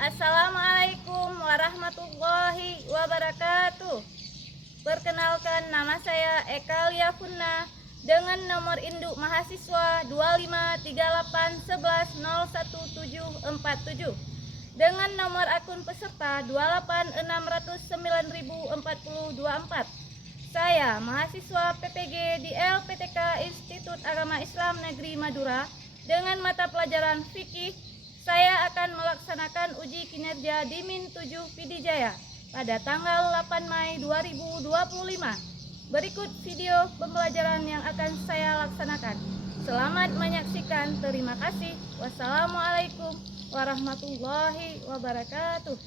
Assalamualaikum warahmatullahi wabarakatuh. Perkenalkan, nama saya Eka Liafunna dengan nomor induk mahasiswa 253811014747 dengan nomor akun peserta 286094024. Saya mahasiswa PPG di LPTK Institut Agama Islam Negeri Madura dengan mata pelajaran fikih. Saya akan melaksanakan uji kinerja di Min 7 Pidijaya pada tanggal 8 Mei 2025. Berikut video pembelajaran yang akan saya laksanakan. Selamat menyaksikan. Terima kasih. Wassalamualaikum warahmatullahi wabarakatuh.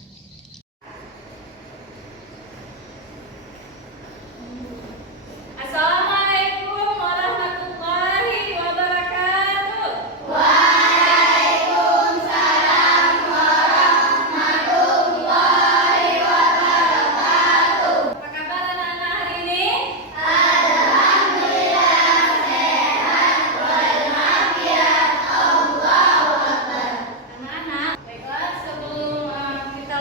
Assalamualaikum warahmatullahi wabarakatuh. Waalaikumsalam warahmatullahi wabarakatuh. Apa kabar anak-anak hari ini? Alhamdulillah sehat walafiat. Allahu Akbar. Anak-anak, baiklah, sebelum kita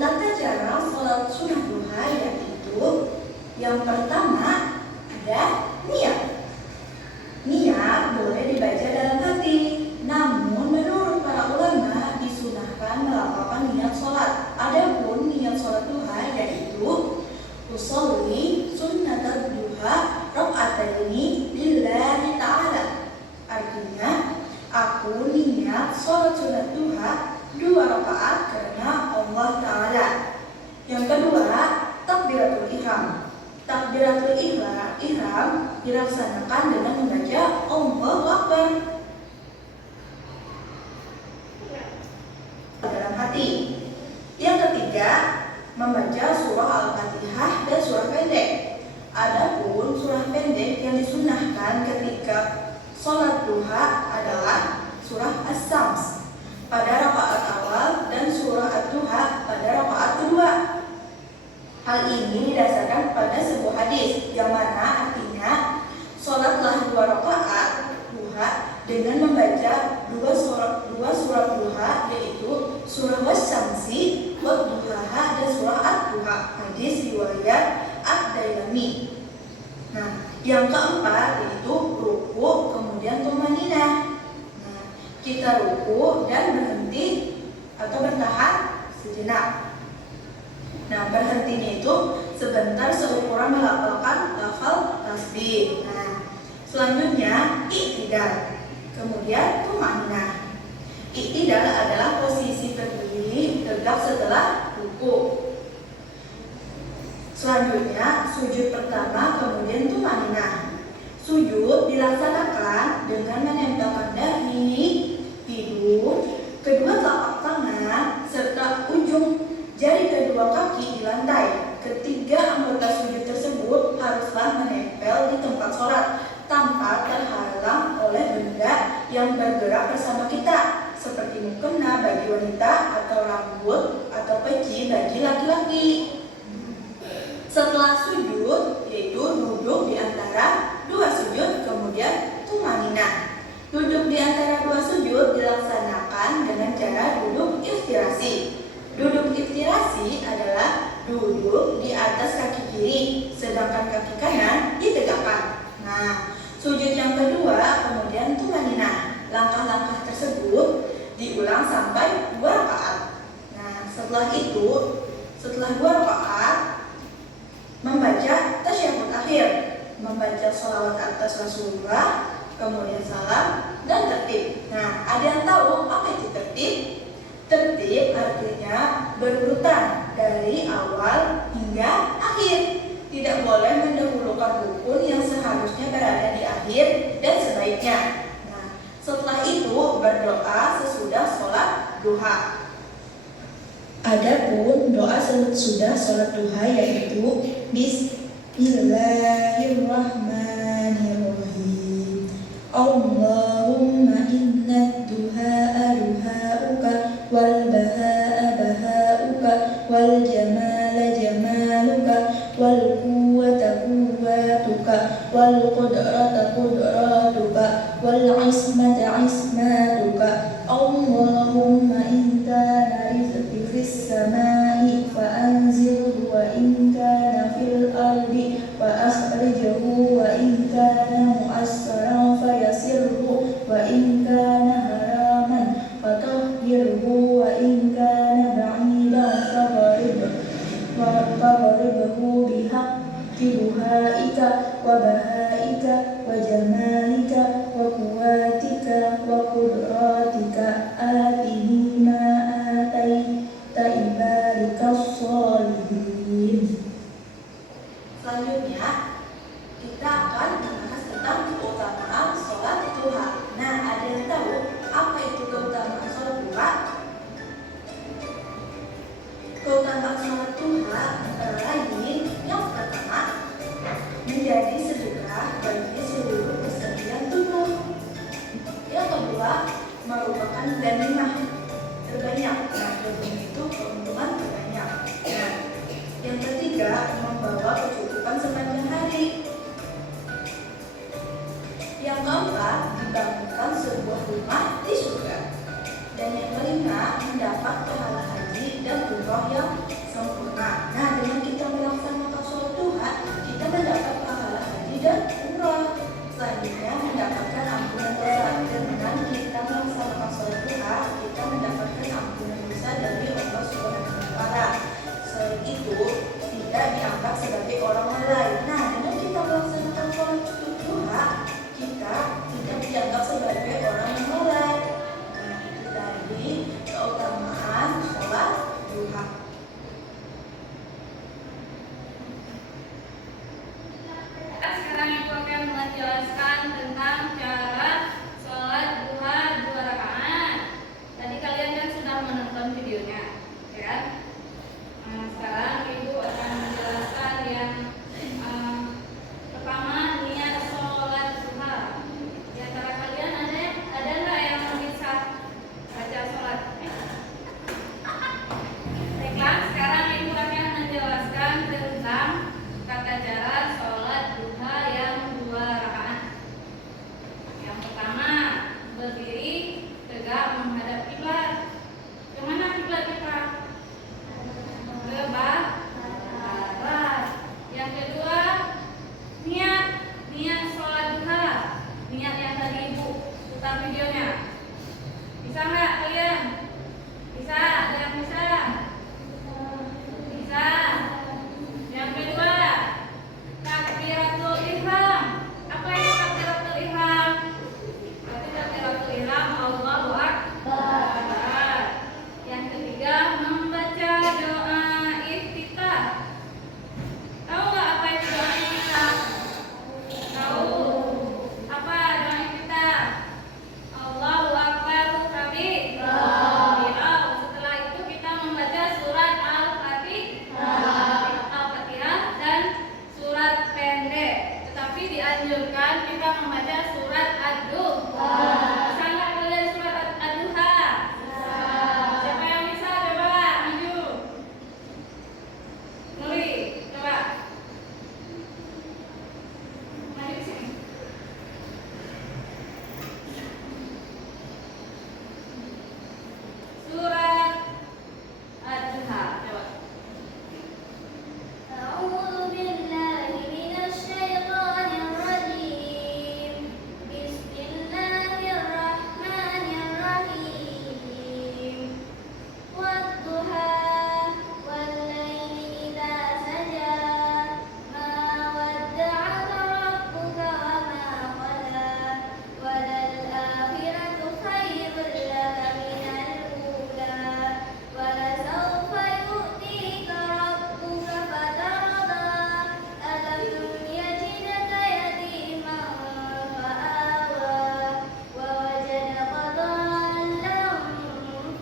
tata cara sholat sunnah duha yaitu yang pertama ada niat. Niat boleh dibaca dalam hati, namun menurut para ulama disunahkan melafalkan niat sholat. Adapun niat sholat duha yaitu usolli sunnatal duha rakaataini lillahi ta'ala. Artinya, aku niat sholat sunat duha 2 rakaat karena Allah Ta'ala. Yang kedua, takbiratul ihram. Takbiratul ihram dilaksanakan dengan membaca Allahu Akbar dalam hati. Yang ketiga, membaca surah Al-Fatihah dan surah pendek. Adapun surah pendek yang disunahkan ketika sholat duha adalah surah As-Sams pada rakaat awal dan surah Ad-Duha pada rakaat kedua. Hal ini didasarkan pada sebuah hadis yang mana artinya sholatlah 2 rakaat duha dengan membaca dua surat duha, yaitu surah Was-Syamsi, Wad-Duhaha dan surah Ad-Duha. Hadis riwayat Ad-Dailami. Nah, yang keempat yaitu ruku kemudian tumaninah. Nah, kita ruku dan berhenti atau bertahan sejenak. Nah, berhentinya itu sebentar seukuran melafalkan lafal tasbih. Nah, selanjutnya i'tidal, kemudian tumaninah. I'tidal adalah posisi berdiri tegak setelah ruku. Selanjutnya sujud pertama, kemudian tumaninah. Sujud dilaksanakan dengan menempelkan dahi, hidung, kedua telapak tangan serta ujung jari kedua kaki di lantai. Ketiga anggota sujud tersebut haruslah menempel di tempat sholat tanpa terhalang oleh benda yang bergerak bersama kita, seperti mukena bagi wanita atau rambut atau peci bagi laki-laki. Setelah sujud, yaitu duduk di antara 2 sujud, kemudian tumaninah. Duduk di antara 2 sujud dilaksanakan dengan cara duduk iftirasi. Duduk iftirasi adalah duduk di atas kaki kiri, sedangkan kaki kanan ditegakkan. Nah, sujud yang kedua kemudian tumaninah. Langkah-langkah tersebut diulang sampai 2 rakaat. Nah, setelah 2 rakaat membaca tasyahud akhir, membaca sholawat atas Rasulullah, kemudian salam dan tertib. Nah, ada yang tahu apa itu tertib? Tertib artinya berurutan dari awal hingga akhir. Tidak boleh mendahulukan rukun yang seharusnya berada di akhir dan sebaiknya. Nah, setelah itu berdoa sesudah sholat duha. Adapun doa sesudah sholat duha yaitu Bismillahirrahmanirrahim. Allahumma inna duha'a duha'uka wal baha'a baha'uka wal jamala jamaluka wal quwwata quwwatuka wal qudrata qudratuka wal ismata ismatuka. Allahumma inta rizqi fis samai fa anzilhu wa in kana fil ardi wa akhrijhu wa in kana mu'assaran fa yasirhu wa in kana haraman fa tahhirhu wa in kana ba'idan faqribhu bihaqqi duhaika wa bahaika wa jamalika wa quwwatika wa qudratika atini ma ataita ibadikas sholihin. Selanjutnya kita akan membahas tentang keutamaan sholat duha. Nah, ada yang tahu apa itu keutamaan sholat duha? Keutamaan sholat duha antara lain yang pertama, menjadi sedekah bagi seluruh keseharian tubuh. Yang kedua, merupakan ghanimah terbanyak. Nah, ghanimah itu keuntungan terbanyak. Nah, yang ketiga, membawa kecukupan sepanjang hari. Yang keempat, dibangunkan sebuah rumah di surga. Dan yang kelima, mendapat pahala haji dan umroh yang ketiga, menghadap kiblat. Kemana kiblat kita? Ke barat. Yang kedua, niat sholat duha. Niat yang tadi Ibu putar videonya. Bisa nggak kalian? Bisa? Ada yang bisa? Bisa. Yang kedua, takbiratul ihram. Apa itu takbiratul ihram? Berarti takbiratul ihram Allahu Akbar. Yang ketiga, membaca doa iftitah. Tahu nggak apa itu doa iftitah? Tahu. Apa doa iftitah? Allahu Akbar kabira. Setelah itu kita membaca surat Al-Fatihah dan surat pendek. Tetapi dianjurkan kita membaca surat Ad-Duha. Bisa nggak kalian surat Ad-Duha? Siapa yang bisa? Coba maju. Nuri, coba. Maju ke sini. Surat Ad-Duha, coba. أعوذ بالله من الشيطان الرجيم. بسم الله الرحمن الرحيم. والضحى والليل إذا سجى ما ودعك ربك وما قلى وللآخرة خير لك من الأولى ولسوف يؤتيك ربك فترضى ألم يجدك يتيما فآوى ووجدك ضالا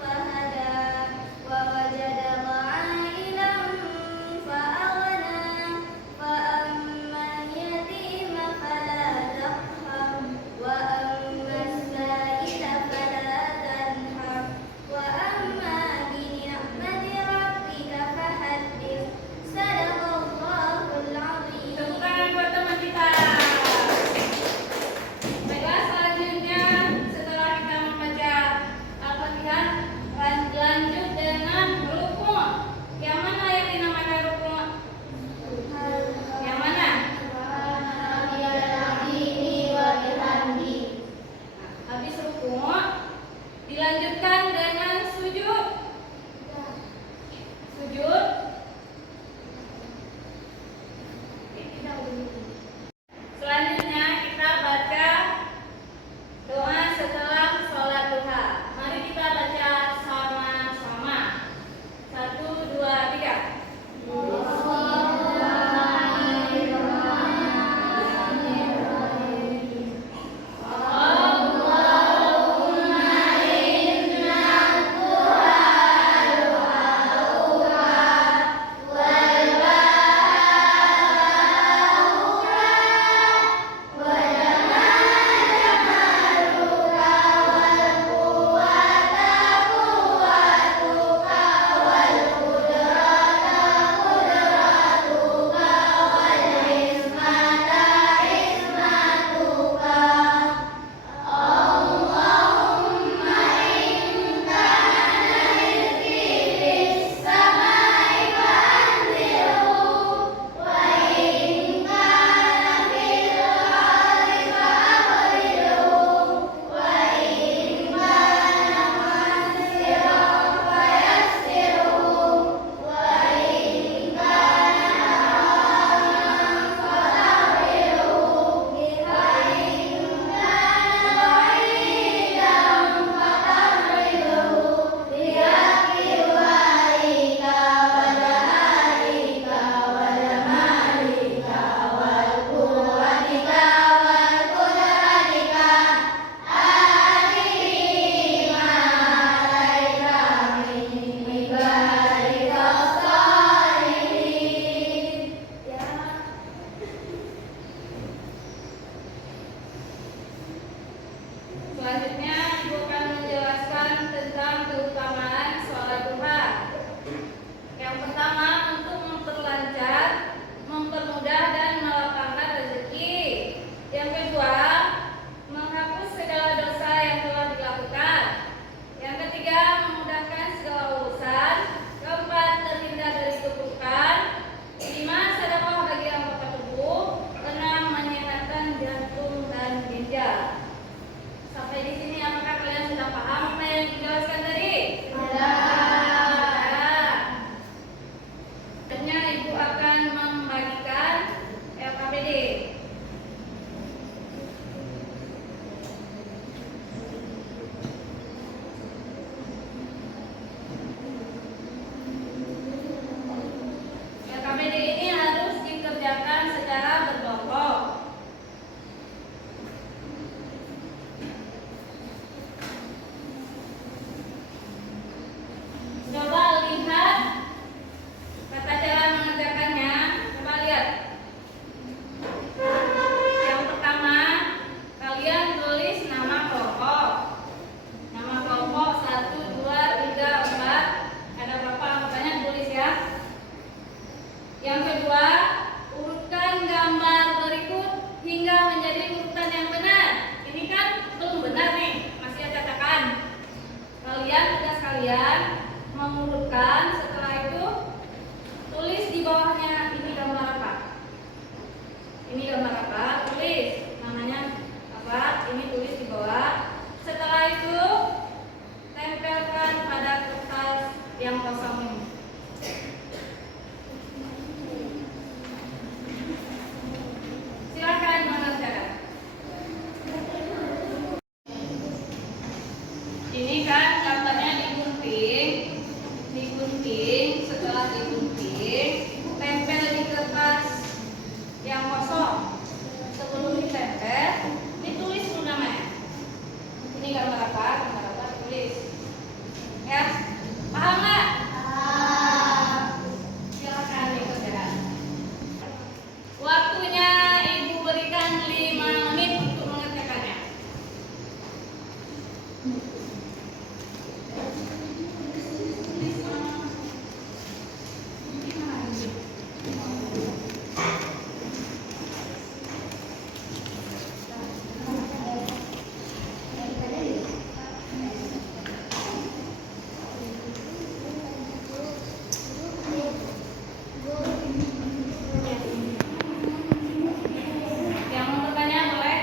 فهدى ووجدك عائلا فأغنى فأما اليتيم فلا تقهر وأما السائل فلا تنهر وأما بنعمة ربك فحدث. صدق الله العظيم. Tepuk tangan buat teman kita. Baiklah, selanjutnya setelah kita membaca Al-Fatihah, lanjut dengan rukuk. Yang mana yang dinamakan rukuk? Yang mana? Habis rukuk dilanjutkan dengan sujud. Sujud. Selanjutnya kita baca doa setelah sholat duha. Mari kita baca sama-sama. 1, 2, 3. Allahumma inna kalian mengurutkan. Setelah itu tulis di bawahnya ini gambar apa? Ini gambar apa? Tulis namanya apa? Ini tulis di bawah. Setelah itu tempelkan pada kertas yang kosong ini. Silakan mengerjakan. Ini kan gambarnya digunting. Setelah digunting, tempel di kertas yang kosong. Sebelum ditempel, ditulis dulu namanya. Ini gambar apa? Gambar apa? Tulis. Ya, paham nggak? Silakan dikerjakan. Waktunya Ibu berikan 5 menit untuk mengerjakannya. Yang mau bertanya boleh?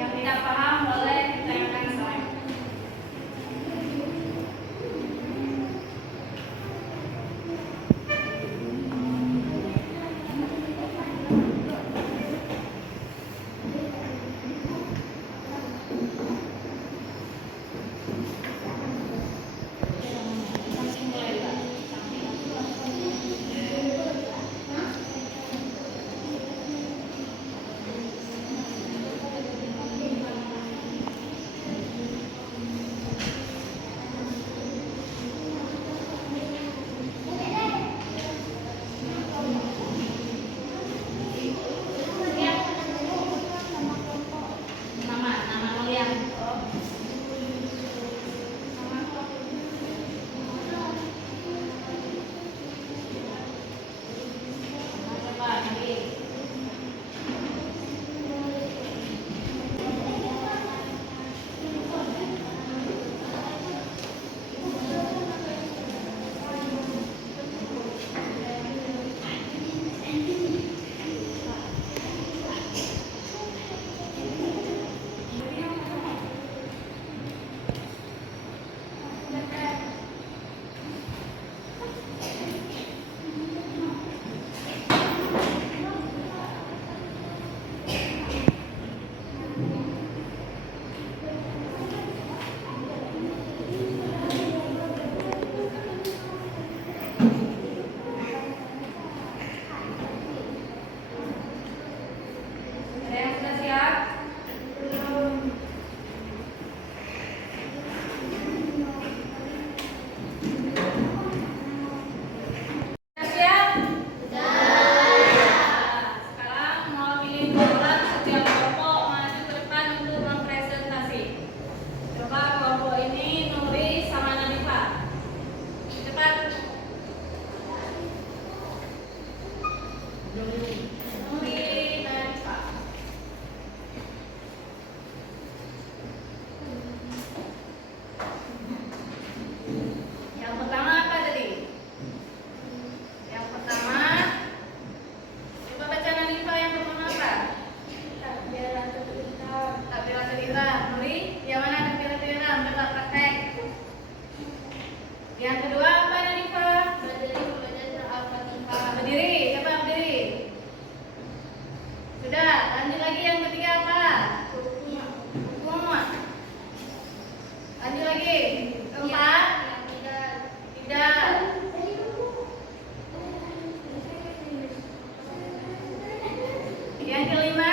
Yang tidak paham boleh ditanyakan saya. Nama kalian. Coba nanti. Ada yang sudah siap? Sudah siap? Sekarang mau pilih 2 orang setiap kelompok maju ke depan untuk mempresentasi. Coba kelompok ini Nuri sama Nadifa. Cepat. Nuri, Nadifa. Yang pertama apa tadi? Yang pertama, coba baca Nadifa yang pertama apa? Takbiratul ihram. Nuri, yang mana takbiratul ihram? Coba praktek. Yang kedua apa Nadifa? Berdiri, coba berdiri. Sudah, lanjut lagi yang ketiga apa? Rukun. Lanjut lagi. Keempat, tidak. Yang kelima,